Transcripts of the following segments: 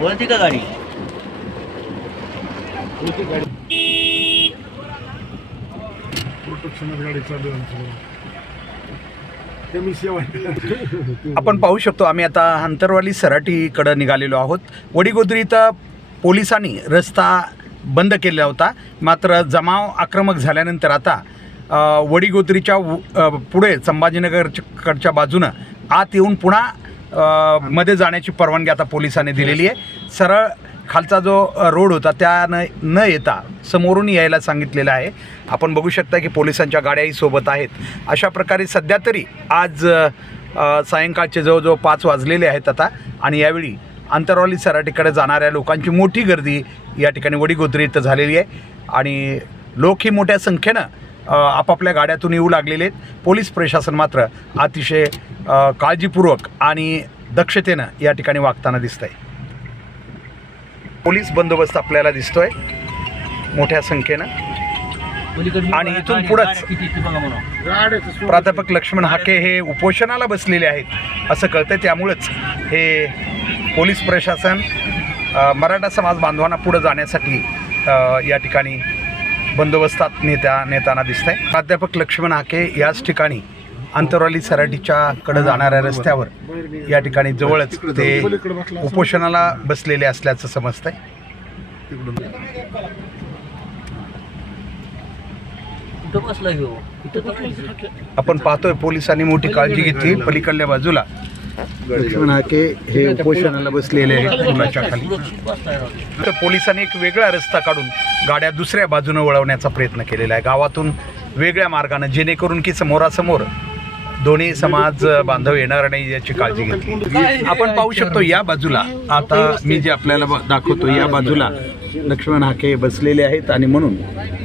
वळती का गाडी? आपण पाहू शकतो आम्ही आता अंतरवाली सराटीकडे निघालेलो आहोत. वडीगोद्री इथं पोलिसांनी रस्ता बंद केला होता, मात्र जमाव आक्रमक झाल्यानंतर आता वडीगोद्रीच्या पुढे संभाजीनगरकडच्या बाजूनं आत येऊन पुन्हा मध्ये जाण्याची परवानगी आता पोलिसांनी दिलेली आहे. सरळ खालचा जो रोड होता त्यानं न येता समोरून यायला सांगितलेलं आहे. आपण बघू शकता की पोलिसांच्या गाड्याही सोबत आहेत. अशा प्रकारे सध्या तरी आज सायंकाळचे जवळजवळ 5 वाजलेले आहेत आता, आणि यावेळी अंतरवाली सराटीकडे जाणाऱ्या लोकांची मोठी गर्दी या ठिकाणी वडीगोद्री इथं झालेली आहे, आणि लोकही मोठ्या संख्येनं आपापल्या गाड्यातून येऊ लागलेले आहेत. पोलीस प्रशासन मात्र अतिशय काळजीपूर्वक आणि दक्षतेनं या ठिकाणी वागताना दिसत आहे. पोलीस बंदोबस्त आपल्याला दिसतोय मोठ्या संख्येनं, आणि इथून पुढंच प्राध्यापक लक्ष्मण हाके हे उपोषणाला बसलेले आहेत असं कळतं. त्यामुळंच हे पोलीस प्रशासन मराठा समाज बांधवांना पुढं जाण्यासाठी या ठिकाणी बंदोबस्तात नेताना दिसत आहे. प्राध्यापक लक्ष्मण हाके याच ठिकाणी अंतरवाली सराटीच्याकडे जाणाऱ्या रस्त्यावर या ठिकाणी जवळच ते उपोषणाला बसलेले असल्याचं समजतंय. आपण पाहतोय पोलिसांनी मोठी काळजी घेतली. पलीकडल्या बाजूला लक्ष्मण हाके हे उपोषणाला बसलेले आहेत पुलाच्या खाली. तर पोलिसांनी एक वेगळा रस्ता काढून गाड्या दुसऱ्या बाजूने वळवण्याचा प्रयत्न केलेला आहे, गावातून वेगळ्या मार्गाने, जेणेकरून की समोरासमोर दोन्ही समाज बांधव येणार नाही याची काळजी घेतली. आपण पाहू शकतो या बाजूला, आता मी जे आपल्याला दाखवतो या बाजूला लक्ष्मण हाके बसलेले आहेत, आणि म्हणून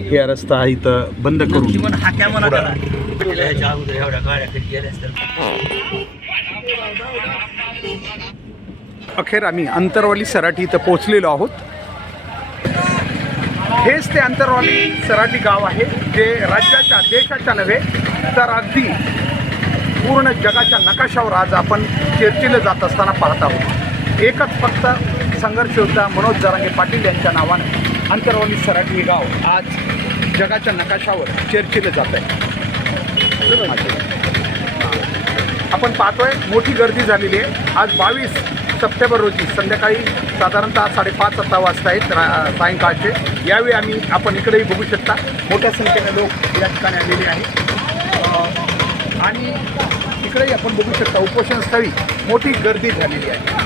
हे रस्ता इथं बंद करून अखेर आम्ही अंतरवाली सराटी इथं पोहोचलेलो आहोत. हेच ते अंतरवाली सराटी गाव आहे जे राज्याच्या, देशाच्या नव्हे तर अगदी पूर्ण जगाच्या नकाशावर आज आपण चर्चेला जात असताना पाहत आहोत. एकच फक्त संघर्ष योद्धा मनोज जरांगे पाटील यांच्या नावानं अंतरवाली सराटी हे गाव आज जगाच्या नकाशावर चर्चेला जात आहे. आपण पाहतोय मोठी गर्दी झालेली आहे. आज 22 सप्टेंबर रोजी संध्याकाळी साधारणतः 5:30 वाजता आहेत सायंकाळचे. यावेळी आपण इकडेही बघू शकता मोठ्या संख्येने लोक या ठिकाणी आलेले आहेत, आणि इकडेही आपण बघू शकता उपोषणस्थळी मोठी गर्दी झालेली आहे.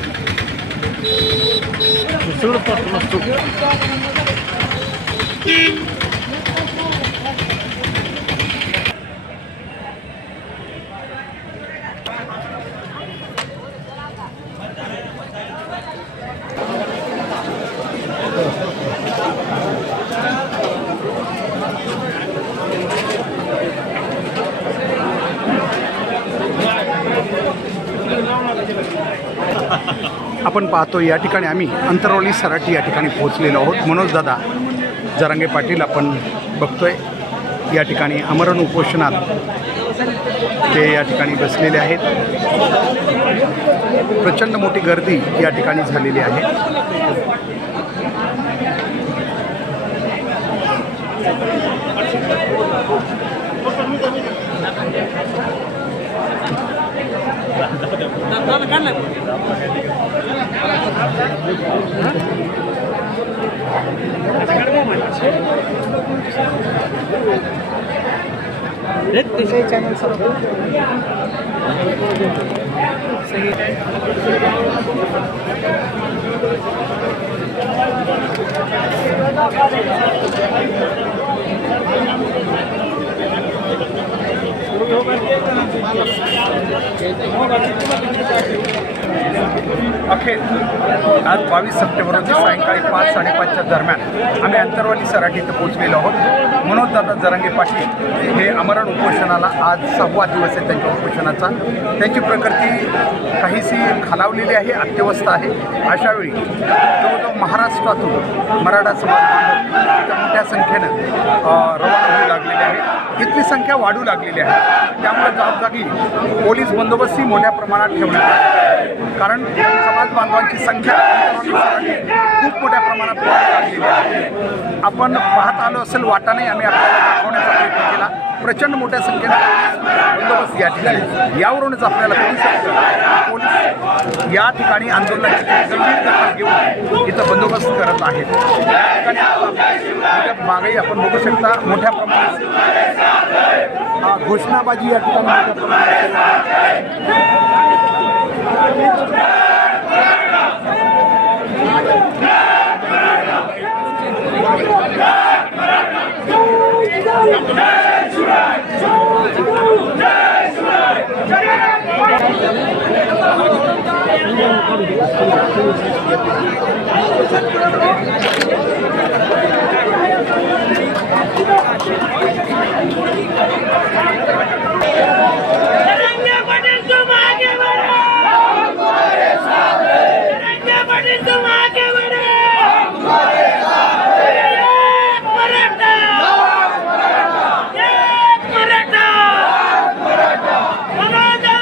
आपण पाहतो या ठिकाणी आम्ही अंतरवाली सराटी या ठिकाणी पोहोचलेलो आहोत. मनोज दादा जरांगे पाटील आपण बघतोय या ठिकाणी आमरण उपोषणात ते या ठिकाणी बसलेले आहेत. प्रचंड मोठी गर्दी या ठिकाणी झालेली आहे. अखेर आज 22 सप्टेंबर रोजी सायंकाळी 5-5:30च्या दरम्यान आम्ही अंतरवाली सराटी इथं पोहोचलेलो आहोत. मनोज दादा जरांगे पाटील हे आमरण उपोषणाला आज 6वा दिवस आहे त्यांच्या उपोषणाचा. त्यांची प्रकृती काही बंदोबस्ती खालावलेली आहे, अत्यवस्था आहे. अशावेळी जवळजवळ महाराष्ट्रातून मराठा समाज बांधव मोठ्या संख्येनं रवाना होऊ लागलेले आहे. इथली संख्या वाढू लागलेली आहे. त्यामुळे जागोजागी पोलीस बंदोबस्ती मोठ्या प्रमाणात ठेवण्यात आला, कारण समाज बांधवांची संख्या खूप मोठ्या प्रमाणात वाढू लागलेली आहे. आपण पाहत आलो असेल, वाटाने आम्ही आपल्याला दाखवण्याचा प्रयत्न केला. प्रचंड मोठ्या संख्येनं बंदोबस्त या ठिकाणी. यावरूनच आपल्याला कळू शकतं पोलीस या ठिकाणी आंदोलनाची गंभीर दखल घेऊन इथं बंदोबस्त करत आहेत. या ठिकाणी मोठ्या मागेही आपण बघू शकता मोठ्या प्रमाणात घोषणाबाजी या ठिकाणी मोठ्या प्रमाणात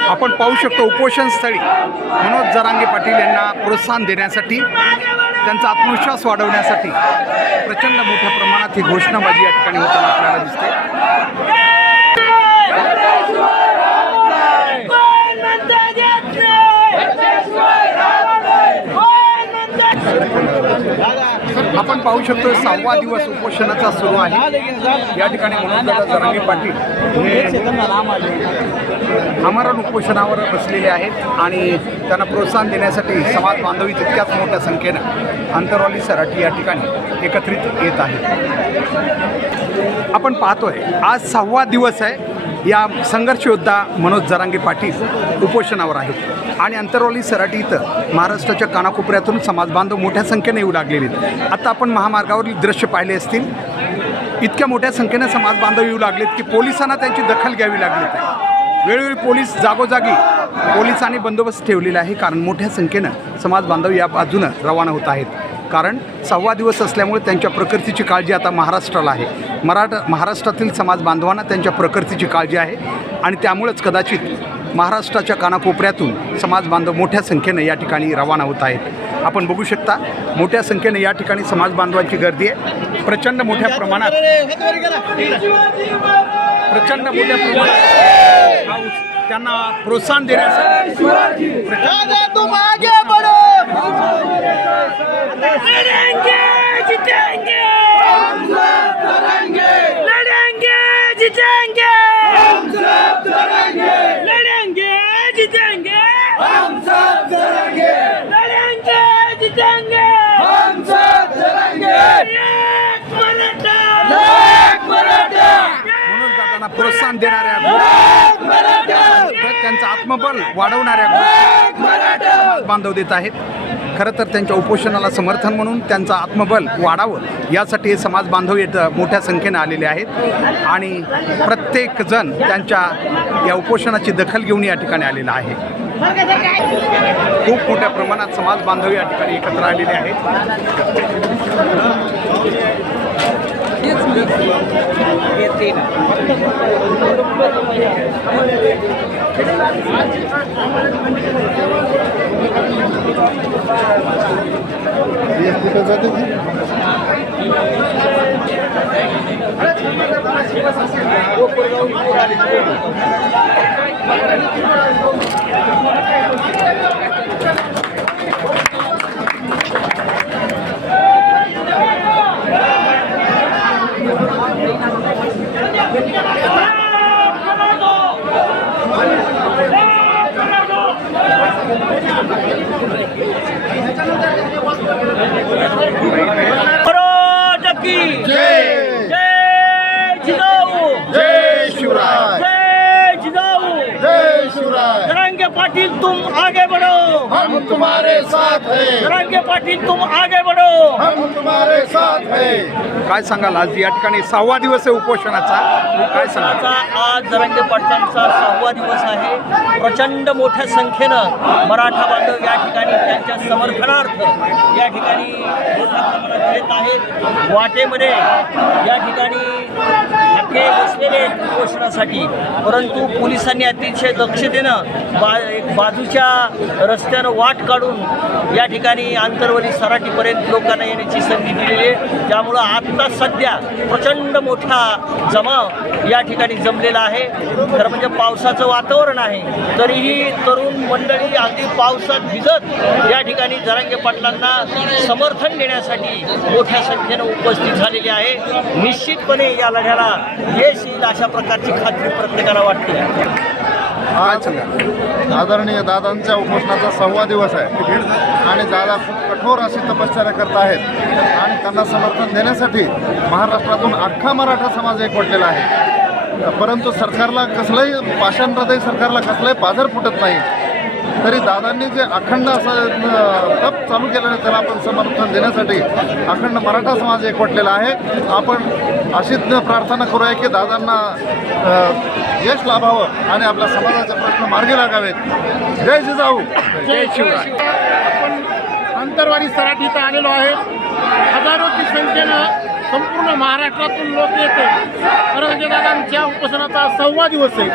आपण पाहू शकतो उपोषणस्थळी मनोज जरांगे पाटील यांना प्रोत्साहन देण्यासाठी, त्यांचा आत्मविश्वास वाढवण्यासाठी प्रचंड मोठ्या प्रमाणात ही घोषणाबाजी या ठिकाणी होताना आपल्याला दिसते. आपण पाहू शकतो 6वा दिवस उपोषणाचा सुरू आहे. या ठिकाणी मनोज जरांगे पाटील हे आमरण उपोषणावर बसलेले आहेत आणि त्यांना प्रोत्साहन देण्यासाठी समाज बांधवी तितक्याच मोठ्या संख्येनं अंतरवाली सराटी या ठिकाणी एकत्रित येत आहेत. आपण पाहतोय आज 6वा दिवस आहे. या संघर्ष योद्धा मनोज जरांगे पाटील उपोषणावर आहेत आणि अंतरवाली सराटी इथं महाराष्ट्राच्या कानाकोपऱ्यातून समाज बांधव मोठ्या संख्येने येऊ लागलेले आहेत. आता आपण महामार्गावरील दृश्य पाहिले असतील, इतक्या मोठ्या संख्येनं समाज बांधव येऊ लागलेत की पोलिसांना त्यांची दखल घ्यावी लागली आहे. वेळोवेळी पोलीस जागोजागी पोलिसांनी बंदोबस्त ठेवलेला आहे, कारण मोठ्या संख्येनं समाज बांधव या बाजूनं रवाना होत आहेत. कारण 6वा दिवस असल्यामुळे त्यांच्या प्रकृतीची काळजी आता महाराष्ट्राला आहे. महाराष्ट्रातील समाज बांधवांना त्यांच्या प्रकृतीची काळजी आहे आणि त्यामुळेच कदाचित महाराष्ट्राच्या कानाकोपऱ्यातून समाज बांधव मोठ्या संख्येनं या ठिकाणी रवाना होत आहेत. आपण बघू शकता मोठ्या संख्येनं या ठिकाणी समाज बांधवांची गर्दी आहे. प्रचंड मोठ्या प्रमाणात त्यांना प्रोत्साहन देण्यासाठी लड़ेंगे जीतेंगे, हम सब करेंगे, लड़ेंगे जीतेंगे, हम सब करेंगे, लड़ेंगे जीतेंगे, हम सब करेंगे, लड़ेंगे जीतेंगे, हम सब करेंगे. एक मराठा, एक मराठा, म्हणून दादांना प्रोत्साहन देणाऱ्या, त्यांचं आत्मबल वाढवणाऱ्या बांधव देत आहेत. खरं तर त्यांच्या उपोषणाला समर्थन म्हणून त्यांचं आत्मबल वाढावं यासाठी हे समाज बांधव मोठ्या संख्येनं आलेले आहेत आणि प्रत्येकजण त्यांच्या या उपोषणाची दखल घेऊन या ठिकाणी आलेला आहे. खूप मोठ्या प्रमाणात समाज बांधव या ठिकाणी एकत्र आलेले आहेत. जरांगे पाटिल तुम आगे बढ़ो, हम हम तुम्हारे साथ हैं, जरांगे पाटील तुम आगे बढ़ो. हम तुम्हारे साथ हैं. काय सांगाल आज या ठिकाणी 6वा दिवस आहे उपोषणाचा, काय सांगाल? उपोषणाचा आज जरांगे पाटलांचा 6वा दिवस आहे. प्रचंड मोठ्या संख्येनं मराठा बांधव या ठिकाणी त्यांच्या समर्थनार्थ या ठिकाणी मोठ्या प्रमाणात येत आहेत. वाटेमध्ये या ठिकाणी धक्के बसलेले आहेत उपोषणासाठी, परंतु पोलिसांनी अतिशय दक्षतेनं एक बाजूच्या रस्त्यानं वाट काढून या ठिकाणी आंतरवली सराटीपर्यंत लोकांना येण्याची संधी दिलेली आहे. त्यामुळं आत्ता सध्या प्रचंड मोठा जमाव या ठिकाणी जमलेला आहे. खरं म्हणजे पावसाचं वातावरण आहे, तरीही तरुण मंडळी अगदी पावसात भिजत या ठिकाणी जरांगे पाटलांना समर्थन देण्यासाठी मोठ्या संख्येनं उपस्थित झालेली आहे. निश्चितपणे या लढ्याला यश येईल अशा प्रकारची खात्री प्रत्येकाला वाटते. काय सांगाल? आदरणीय दादांच्या उपोषणाचा 6वा दिवस आहे आणि दादा खूप कठोर अशी तपश्चर्या करत आहेत आणि त्यांना समर्थन देण्यासाठी महाराष्ट्रातून अख्खा मराठा समाज एकवटलेला आहे. परंतु सरकारला कसलंही पाषाण हृदय सरकारला कसलंही पाझर फुटत नाही. तरी दादांनी जे अखंड असं तप चालू केलं आहे त्याला आपण समर्थन देण्यासाठी अखंड मराठा समाज एकवटलेला आहे. आपण अशीच प्रार्थना करूया की दादांना यश लाभावं आणि आपल्या समाजाचे प्रश्न मार्गी लागावेत. जय जिजाऊ, जय शिवराय. आपण आंतरवाली सराटीत आलेलो आहे. हजारोची संख्येनं संपूर्ण महाराष्ट्रातून लोक येते. दादांच्या उपोषणाचा 6वा दिवस आहे.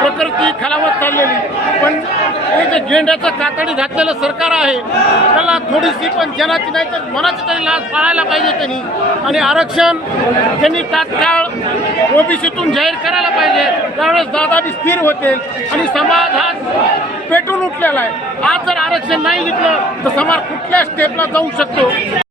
प्रकृती खालावत चाललेली, पण हे जे गेंड्याचं कातडी घातलेलं सरकार आहे त्याला थोडीशी पण जनाची नाही तर मनाची तरी लाज पाळायला पाहिजे त्यांनी. आणि आरक्षण त्यांनी तात्काळ ओबीसीतून जाहीर करायला पाहिजे. त्यावेळेस दादा बी स्थिर होतील आणि समाज हा पेटून उठलेला आहे. आज जर आरक्षण नाही घेतलं तर समाज कुठल्या स्टेपला जाऊ शकतो.